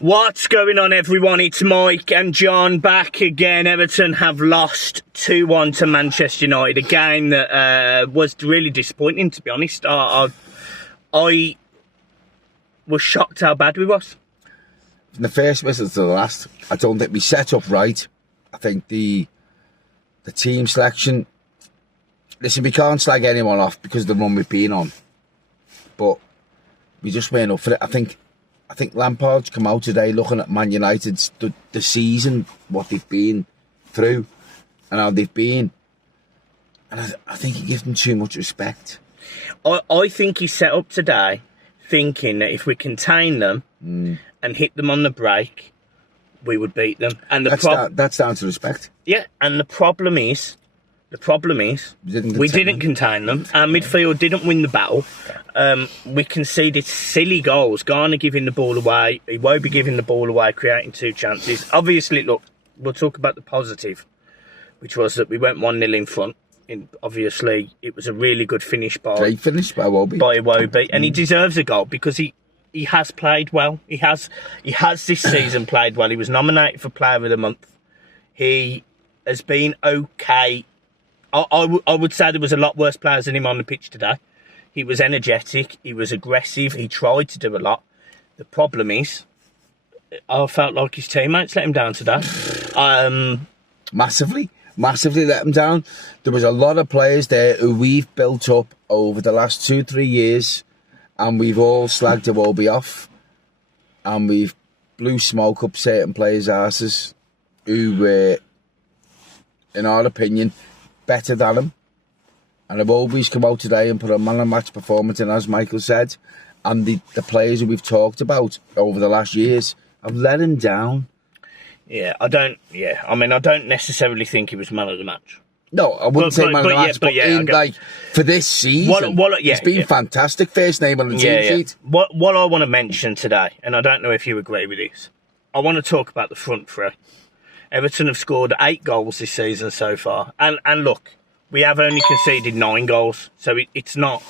What's going on, everyone? It's Mike and John back again. Everton have lost 2-1 to Manchester United, a game that was really disappointing, to be honest. I was shocked how bad we was. From the first whistle to the last, I don't think we set up right. I think the team selection... Listen, we can't slag anyone off because of the run we've been on. But we just weren't up for it. I think Lampard's come out today looking at Man United's the season, what they've been through and how they've been. And I think he gives them too much respect. I think he set up today thinking that if we contain them and hit them on the break, we would beat them. And that's down to respect. Yeah, and the problem is we didn't contain them. Our midfield didn't win the battle. We conceded silly goals. Garner giving the ball away, Iwobi giving the ball away, creating 2 chances. Obviously, look, we'll talk about the positive, which was that we went 1-0 in front. Obviously, it was a really good finish by Iwobi. And he deserves a goal because he has played well. He has this season played well. He was nominated for Player of the Month. He has been okay. I would say there was a lot worse players than him on the pitch today. He was energetic, he was aggressive, he tried to do a lot. The problem is, I felt like his teammates let him down today. Massively let him down. There was a lot of players there who we've built up over the last 2-3 years, and we've all slagged Iwobi off, and we've blew smoke up certain players' asses who were, in our opinion, better than him. And Iwobi's come out today and put a man-of-match performance in, as Michael said. And the players who we've talked about over the last years have let him down. I don't necessarily think he was man of the match. No, I wouldn't say man of the match, but for this season, he's been fantastic. First name on the team sheet. What I want to mention today, and I don't know if you agree with this, I want to talk about the front three. Everton have scored 8 goals this season so far. And look, we have only conceded 9 goals. So it's not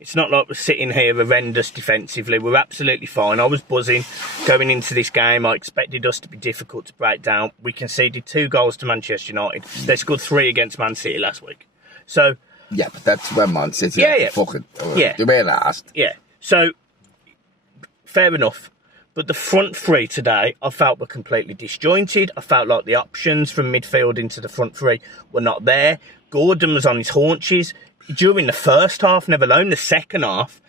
like we're sitting here horrendous defensively. We're absolutely fine. I was buzzing going into this game. I expected us to be difficult to break down. We conceded 2 goals to Manchester United. They scored 3 against Man City last week. So... Yeah, but that's when Man City fucking... They were last. Yeah. So, fair enough. But the front three today, I felt were completely disjointed. I felt like the options from midfield into the front three were not there. Gordon was on his haunches during the first half, never alone the second half.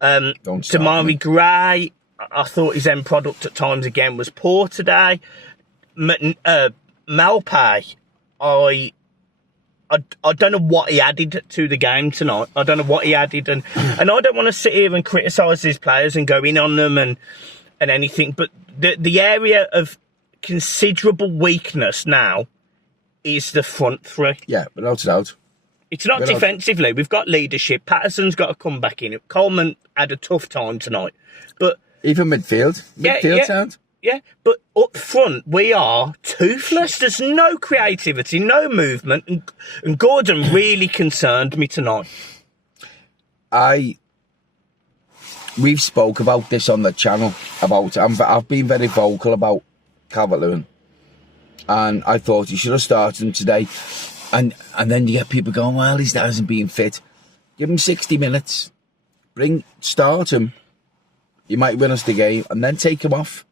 Damari Gray, I thought his end product at times again was poor today. Malpay, I don't know what he added to the game tonight. I don't know what he added. And I don't want to sit here and criticise these players and go in on them and anything, but the area of considerable weakness now is the front three. Yeah, without a doubt. It's not defensively. We've got leadership. Patterson's got to come back in. Coleman had a tough time tonight. But even midfield sound. Yeah, but up front, we are toothless. There's no creativity, no movement, and Gordon really concerned me tonight. We've spoke about this on the channel. I've been very vocal about Calvert-Lewin, and I thought he should have started him today. And then you get people going, well, he hasn't been fit. Give him 60 minutes. Start him. You might win us the game, and then take him off.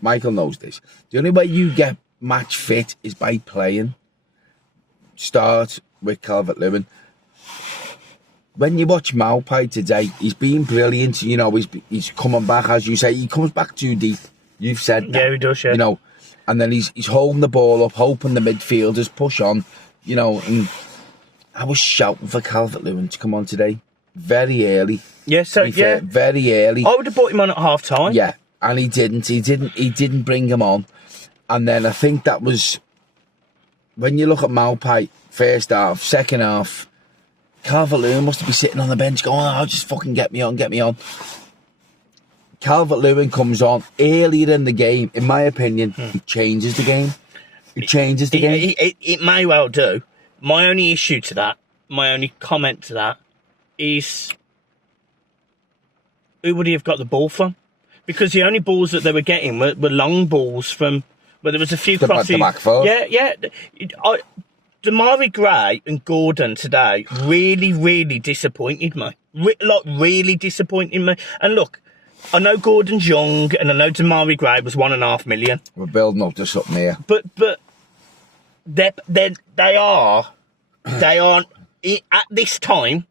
Michael knows this. The only way you get match fit is by playing. Start with Calvert-Lewin. When you watch Malpay today, he's been brilliant. He's coming back, as you say. He comes back too deep. You've said that. Yeah, he does, yeah. And then he's holding the ball up, hoping the midfielders push on, and I was shouting for Calvert-Lewin to come on today. Very early. Yeah, very early. I would have brought him on at half time. Yeah, and he didn't. He didn't bring him on. And then I think that was, when you look at Malpay, first half, second half, Calvert-Lewin must be sitting on the bench going, oh, just fucking get me on. Calvert-Lewin comes on earlier in the game. In my opinion, he changes the game. It may well do. My only issue to that, my only comment to that is, who would he have got the ball from? because the only balls that they were getting were long balls from. Well, there was a few crosses. The back four. Yeah. Damari Gray and Gordon today really disappointed me. Really disappointed me. And look, I know Gordon's young, and I know Damari Gray was $1.5 million. We're building up to something here. But they aren't at this time.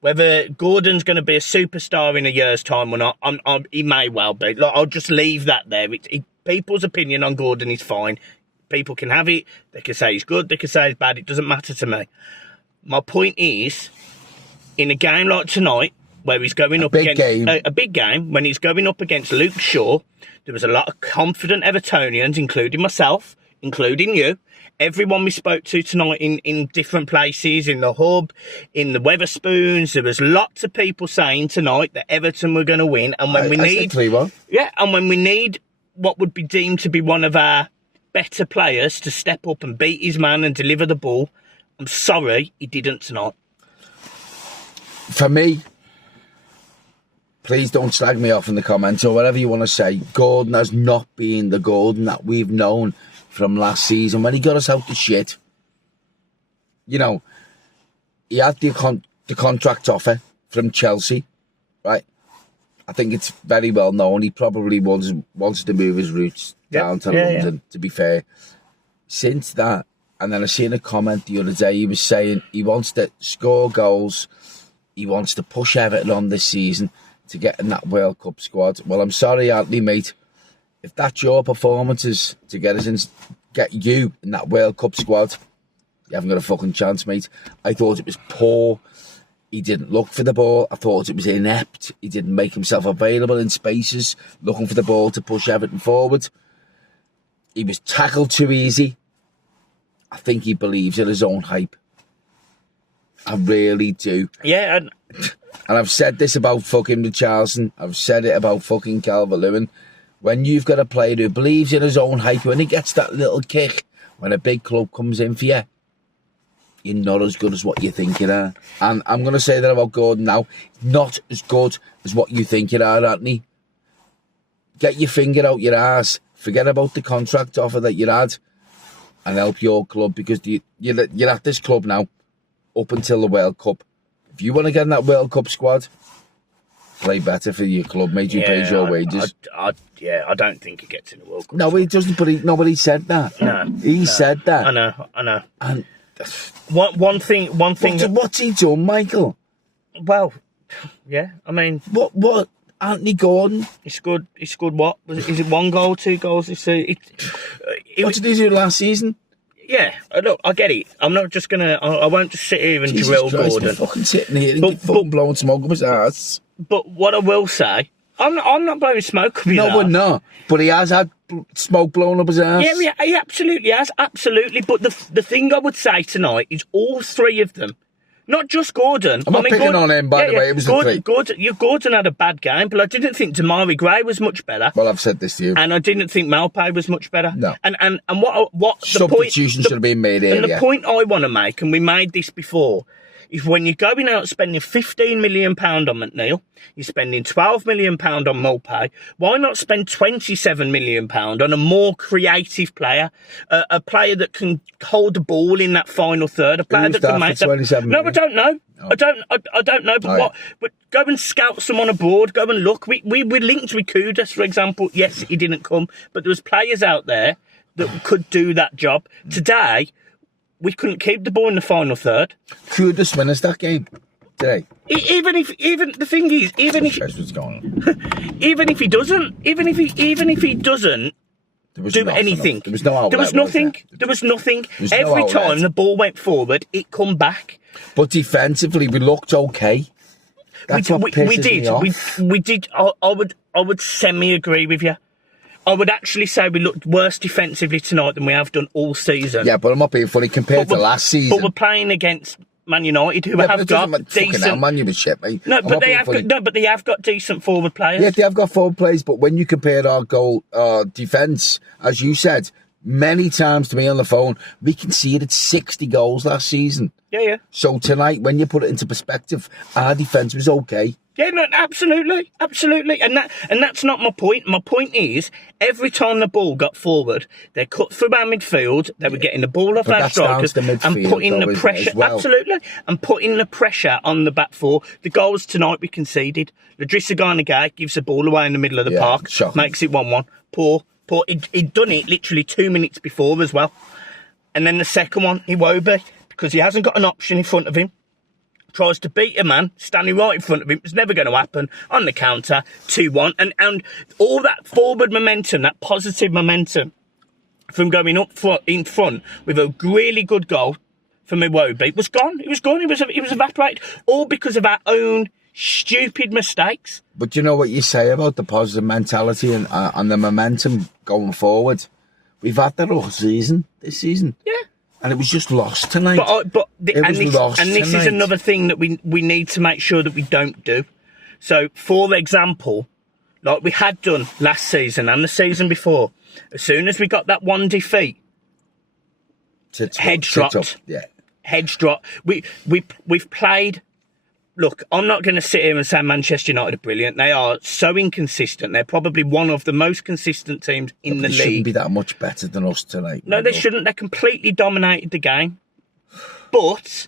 Whether Gordon's going to be a superstar in a year's time or not, he may well be. Like, I'll just leave that there. People's opinion on Gordon is fine. People can have it. They can say he's good. They can say he's bad. It doesn't matter to me. My point is, in a game like tonight, where he's going up against a big game, when he's going up against Luke Shaw, there was a lot of confident Evertonians, including myself, including you. Everyone we spoke to tonight in different places, in the hub, in the Weatherspoons, there was lots of people saying tonight that Everton were going to win. And when and when we need what would be deemed to be one of our better players to step up and beat his man and deliver the ball, I'm sorry, he didn't tonight. For me, please don't slag me off in the comments or whatever you want to say. Gordon has not been the Gordon that we've known from last season when he got us out the shit. You know, he had the contract offer from Chelsea, right? I think it's very well known. He probably wants to move his roots down to London, to be fair. Since that, and then I seen a comment the other day, he was saying he wants to score goals, he wants to push Everton on this season to get in that World Cup squad. Well, I'm sorry, Anthony, mate. If that's your performances to get us in, get you in that World Cup squad, you haven't got a fucking chance, mate. I thought it was poor. He didn't look for the ball. I thought it was inept. He didn't make himself available in spaces, looking for the ball to push Everton forward. He was tackled too easy. I think he believes in his own hype. I really do. Yeah. And I've said this about fucking Richarlison. I've said it about fucking Calvert-Lewin. When you've got a player who believes in his own hype, when he gets that little kick, when a big club comes in for you, you're not as good as what you think you are. And I'm going to say that about Gordon now. Not as good as what you think you are, Anthony. Get your finger out your ass. Forget about the contract offer that you had and help your club, because you're at this club now up until the World Cup. If you want to get in that World Cup squad, play better for your club, mate. You pay your wages. I don't think he gets in the World Cup. No, he doesn't. But nobody said that. No, he said that. I know. And one thing. What's he done, Michael? Well, yeah. I mean, what? Anthony Gordon. He scored what? Is it 1 goal, 2 goals? What did he do last season? Yeah, look, I get it. I'm not just gonna. I won't just sit here and drill Gordon. I'm fucking sitting here and fucking blowing smoke up his ass. But what I will say, I'm not blowing smoke up his ass. No, we're not. But he has had smoke blown up his ass. Yeah, he absolutely has, absolutely. But the thing I would say tonight is all three of them. Not just Gordon. I'm not picking on him, by the way. It was Gordon had a bad game, but I didn't think Damari Gray was much better. Well, I've said this to you. And I didn't think Malpay was much better. No. And what substitution should have been made earlier. And the point I want to make, and we made this before, is when you're going out spending £15 million on McNeil, you're spending £12 million on Malpay, why not spend £27 million on a more creative player, a player that can hold the ball in that final third, a player that can make that. No, I don't know. Oh. I don't know, but But go and scout someone abroad. Go and look. We were linked with Kudus, for example. Yes, he didn't come, but there was players out there that could do that job. Today, we couldn't keep the ball in the final third. Kudus win us that game today. Even if he doesn't, do anything, there was no outlet. There was nothing. Every time the ball went forward, it come back. But defensively, we looked okay. That's what pisses me off. We did. I would semi-agree with you. I would actually say we looked worse defensively tonight than we have done all season. Yeah, but I'm not being funny compared to last season. But we're playing against Man United, who have got decent. Man, you was shit, mate. No, but they have got decent forward players. Yeah, they have got forward players. But when you compare our defence, as you said, many times to me on the phone, we conceded 60 goals last season. Yeah. So tonight, when you put it into perspective, our defence was okay. Yeah, no, absolutely, and that's not my point. My point is, every time the ball got forward, they cut through our midfield. They were getting the ball off our strikers and putting the pressure. Absolutely, and putting the pressure on the back four. The goals tonight we conceded. Ladrissa Garnagay gives the ball away in the middle of the park, makes it 1-1. Poor. He'd done it literally 2 minutes before as well, and then the second one, Iwobi, because he hasn't got an option in front of him. Tries to beat a man standing right in front of him. It's never going to happen. On the counter, 2-1. And all that forward momentum, that positive momentum from going up in front with a really good goal from Iwobi was gone. It was gone. It was evaporated. All because of our own stupid mistakes. But you know what you say about the positive mentality and the momentum going forward? We've had that all season, this season. Yeah. And it was just lost tonight. This is another thing that we need to make sure that we don't do. So, for example, like we had done last season and the season before, as soon as we got that one defeat, heads dropped. Yeah, heads dropped. We've played. Look, I'm not going to sit here and say Manchester United are brilliant. They are so inconsistent. They're probably one of the most consistent teams in the league. They shouldn't be that much better than us tonight. No, they shouldn't. They completely dominated the game. But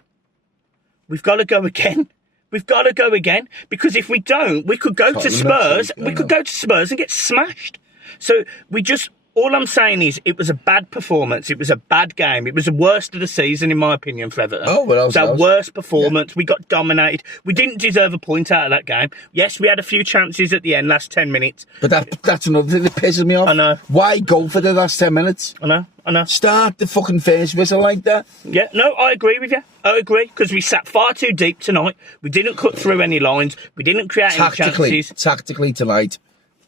we've got to go again. We've got to go again. Because if we don't, we could go to Spurs. We could go to Spurs and get smashed. So all I'm saying is it was a bad performance. It was a bad game. It was the worst of the season, in my opinion, for Everton. Oh, well, it was our worst performance. Yeah. We got dominated. We didn't deserve a point out of that game. Yes, we had a few chances at the end, last 10 minutes. But that's another thing that pisses me off. I know. Why go for the last 10 minutes? I know. Start the fucking first whistle like that. Yeah, no, I agree with you. I agree, because we sat far too deep tonight. We didn't cut through any lines. We didn't create any chances. Tactically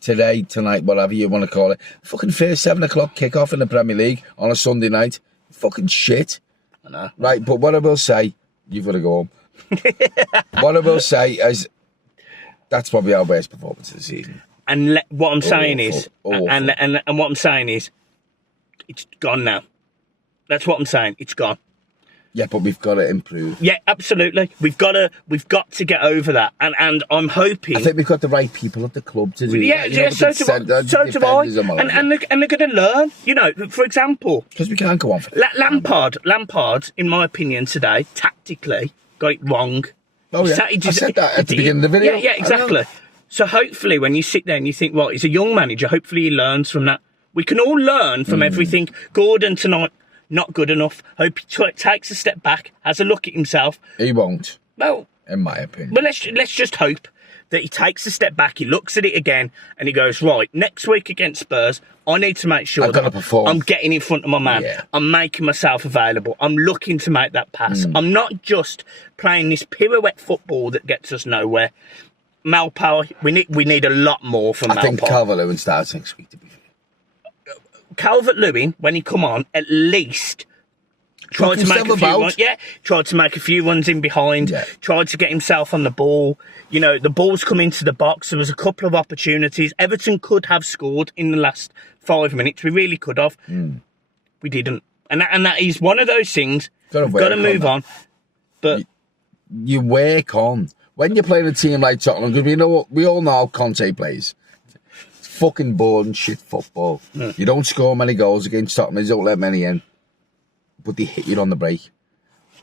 tonight, whatever you want to call it. Fucking first 7 o'clock kickoff in the Premier League on a Sunday night. Fucking shit. I know. Right, but what I will say, you've got to go home. What I will say is, that's probably our best performance of the season. And what I'm saying is, and what I'm saying is, it's gone now. That's what I'm saying. It's gone. Yeah, but we've got to improve. Yeah, absolutely. We've got to get over that. And I'm hoping. I think we've got the right people at the club to do that. Yeah, so do I. And they're going to learn. You know, for example. Because we can't go on for that. Lampard, in my opinion today, tactically, got it wrong. Oh, yeah. I said that at the beginning of the video. Yeah, exactly. So hopefully when you sit there and you think, well, he's a young manager, hopefully he learns from that. We can all learn from everything. Gordon tonight, not good enough. Hope he takes a step back, has a look at himself. He won't. Well, in my opinion. But let's just hope that he takes a step back, he looks at it again, and he goes, right, next week against Spurs, I need to make sure that I'm getting in front of my man. Yeah. I'm making myself available. I'm looking to make that pass. I'm not just playing this pirouette football that gets us nowhere. Malpower, we need a lot more from Malpower. I think Calvert-Lewin starts next week, to be fair. Calvert-Lewin, when he come on, at least tried to make a few runs. Yeah, tried to make a few runs in behind. Yeah. Tried to get himself on the ball. You know, the ball's come into the box. There was a couple of opportunities. Everton could have scored in the last 5 minutes. We really could have. We didn't, and that is one of those things. We've got to move on. But you work on when you're playing a team like Tottenham, because we all know how Conte plays. Fucking boring shit football. You don't score many goals against Tottenham. They don't let many in, but they hit you on the break.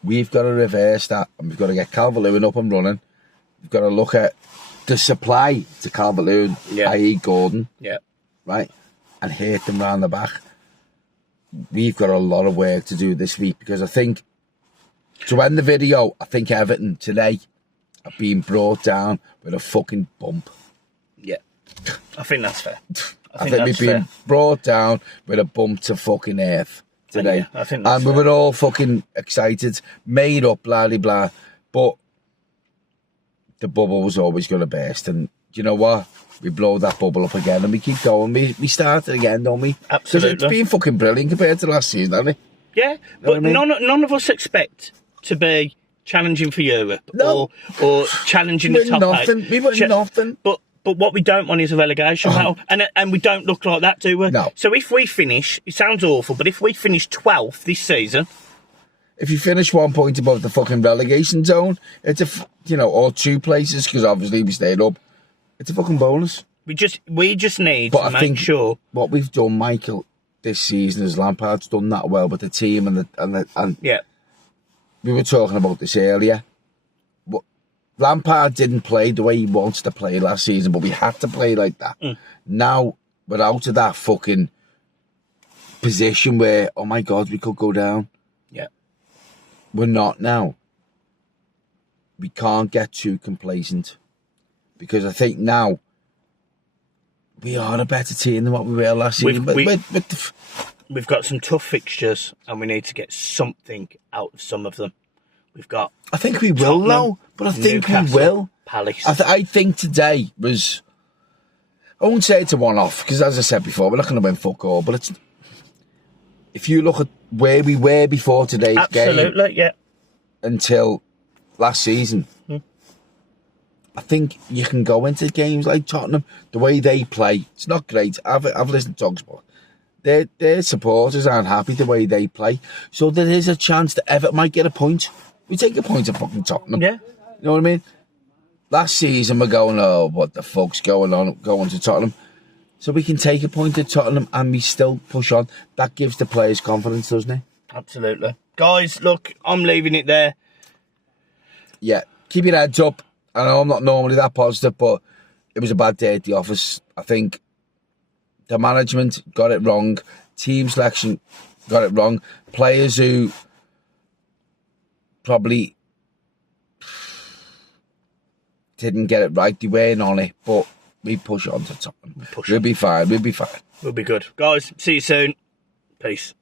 We've got to reverse that, and we've got to get Calvert-Lewin up and running. We've got to look at the supply to Calvert-Lewin, i.e. Gordon, right, and hit them round the back. We've got a lot of work to do this week, because I think, to end the video, I think Everton today are being brought down with a fucking bump. Yeah. I think that's fair. I think we've been brought down with a bump to fucking earth today. Yeah, I think that's fair. We were all fucking excited, made up, blah, blah, blah. But the bubble was always going to burst. And you know what? We blow that bubble up again and we keep going. We start it again, don't we? Absolutely. Because it's been fucking brilliant compared to last season, hasn't it? Yeah, but none of us expect to be challenging for Europe or challenging the top 8. We were nothing. But what we don't want is a relegation battle. And we don't look like that, do we? No. So if we finish, it sounds awful, but if we finish 12th this season... If you finish 1 point above the fucking relegation zone, it's or 2 places, because obviously we stayed up, it's a fucking bonus. We just need to make sure... What we've done, Michael, this season is Lampard's done that well with the team and yeah. We were talking about this earlier. But Lampard didn't play the way he wanted to play last season, but we had to play like that. Now we're out of that fucking position where, oh my God, we could go down. Yeah. We're not now. We can't get too complacent, because I think now we are a better team than what we were last season. We've got some tough fixtures, and we need to get something out of some of them. We've got. I think we will now, but I think Newcastle, we will. Palace. I think today was. I won't say it's a one-off, because as I said before, we're not going to win fuck all. But it's. If you look at where we were before today's game, absolutely, yeah, until last season, I think you can go into games like Tottenham, the way they play. It's not great. I've listened to TalkSport. Their supporters aren't happy the way they play, so there is a chance that Everton might get a point. We take a point at fucking Tottenham. Yeah, you know what I mean. Last season we're going, oh, what the fuck's going to Tottenham? So we can take a point at Tottenham and we still push on. That gives the players confidence, doesn't it? Absolutely. Guys, look, I'm leaving it there. Yeah, keep your heads up. I know I'm not normally that positive, but it was a bad day at the office. I think the management got it wrong. Team selection got it wrong. Players who probably didn't get it right, they weren't on it, but we push on to Tottenham. We'll be fine. We'll be fine. We'll be good. Guys, see you soon. Peace.